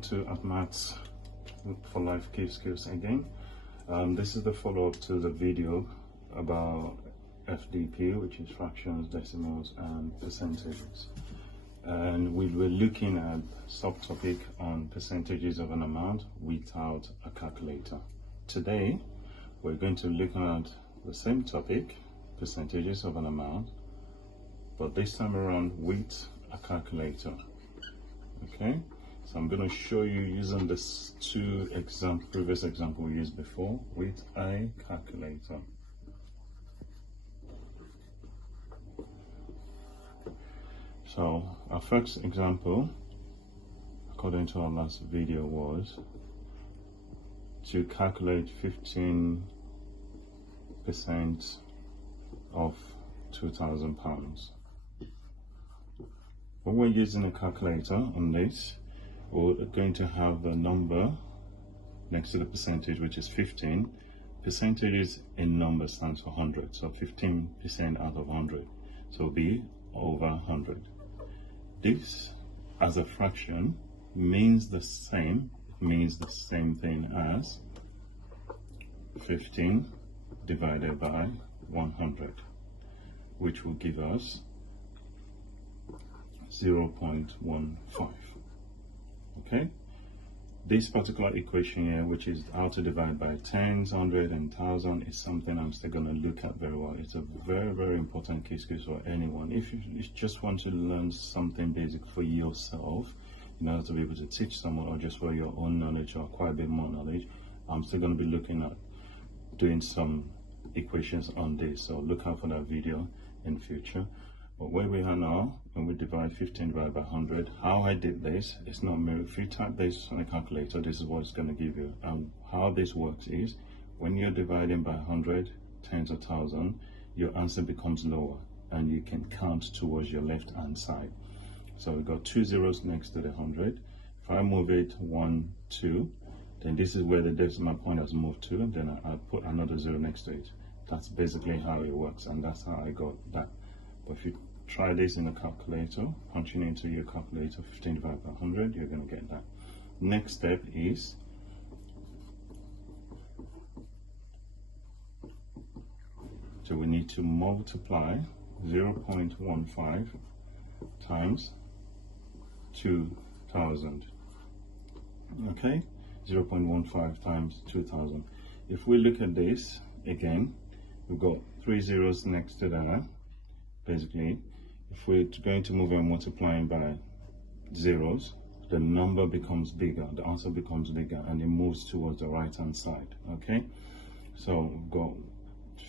welcome to Maths for Life Key Skills again. This is the follow-up to the video about FDP, which is fractions, decimals and percentages, and we were looking at subtopic on percentages of an amount without a calculator. Today we're going to look at the same topic, percentages of an amount, but this time around with a calculator. Okay, so I'm going to show you using this previous example we used before with a calculator. So our first example, according to our last video, was to calculate 15% of £2,000. When we're using a calculator on this, we're going to have a number next to the percentage, which is 15. Percentages in number stands for 100, so 15% out of 100, so it'll be over 100. This, as a fraction, means the same thing as 15 divided by 100, which will give us 0.15. Okay, this particular equation here, which is how to divide by tens, hundred and thousand, is something I'm still going to look at very well. It's a very important key skill for anyone. If you just want to learn something basic for yourself in order to be able to teach someone, or just for your own knowledge or acquire a bit more knowledge, I'm still going to be looking at doing some equations on this, so look out for that video in the future. But where we are now, when we divide 15 divided by 100, how I did this, it's not mere. If you type this on a calculator, this is what it's going to give you. And how this works is, when you're dividing by 100, tens or thousand, your answer becomes lower and you can count towards your left hand side. So we've got 2 zeros next to the 100. If I move it 1, 2, then this is where the decimal point has moved to, then I put another 0 next to it. That's basically how it works, and that's how I got that. But if you try this in a calculator, punching into your calculator 15 divided by 100, you're going to get that. Next step is so we need to multiply 0.15 times 2,000. Okay, 0.15 times 2,000. If we look at this again, we've got 3 zeros next to that. Basically, if we're going to move and multiplying by zeros, the number becomes bigger, the answer becomes bigger, and it moves towards the right hand side. Okay, so we've got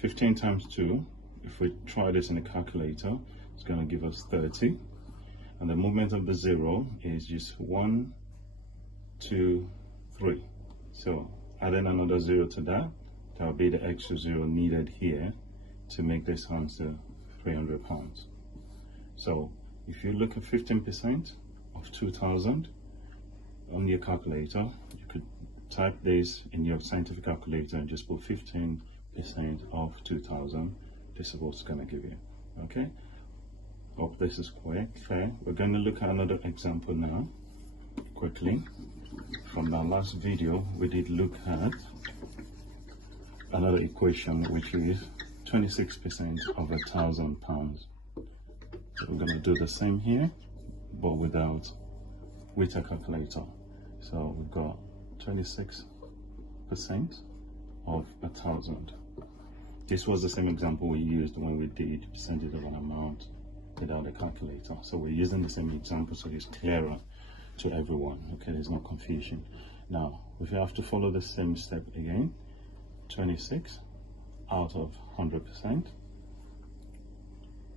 15 times 2. If we try this in a calculator, it's going to give us 30, and the movement of the 0 is just 1, 2, 3. So adding another 0 to that, that will be the extra 0 needed here to make this answer £300. So if you look at 15% of 2,000 on your calculator, you could type this in your scientific calculator and just put 15% of 2,000. This is what it's going to give you. Okay, hope this is fair. We're going to look at another example now quickly. From our last video, we did look at another equation, which is 26% of £1,000. So we're going to do the same here, but with a calculator. So we've got 26% of 1,000. This was the same example we used when we did percentage of an amount without a calculator. So we're using the same example so it's clearer to everyone. Okay, there's no confusion. Now, if you have to follow the same step again, 26 out of 100%,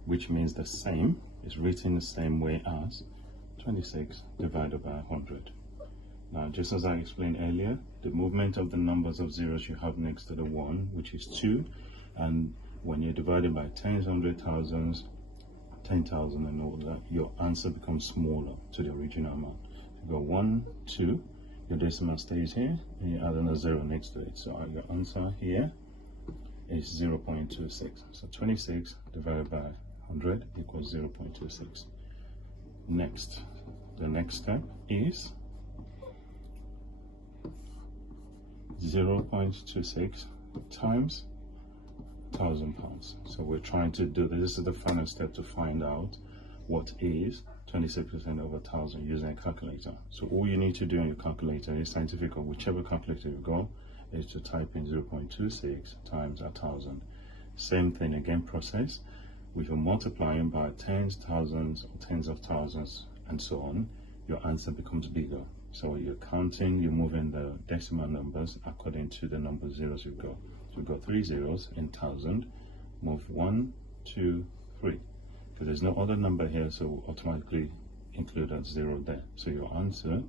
which means the same is written the same way as 26 divided by 100. Now, just as I explained earlier, the movement of the numbers of zeros you have next to the 1, which is 2, and when you're dividing by tens, hundred, thousands, 10,000 and all that, your answer becomes smaller to the original amount. You go 1, 2, your decimal stays here, and you add another 0 next to it. So your answer here is 0.26. So 26 divided by 100 equals 0.26. Next, the next step is 0.26 times £1,000. So we're trying to do this. This is the final step to find out what is 26% over 1,000 using a calculator. So all you need to do in your calculator, is scientific or whichever calculator you go, is to type in 0.26 times 1,000. Same thing again, process. If you're multiplying by tens, thousands, or tens of thousands, and so on, your answer becomes bigger. So you're counting, you're moving the decimal numbers according to the number of zeros you've got. So we've got 3 zeros in 1,000, move 1, 2, 3. Because there's no other number here, so we'll automatically include that 0 there. So your answer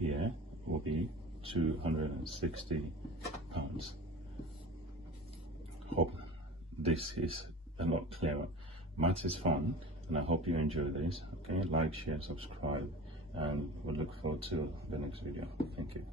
here will be £260. Hope this is a lot clearer. Maths is fun, and I hope you enjoy this. Okay, like, share, subscribe, and we'll look forward to the next video. Thank you.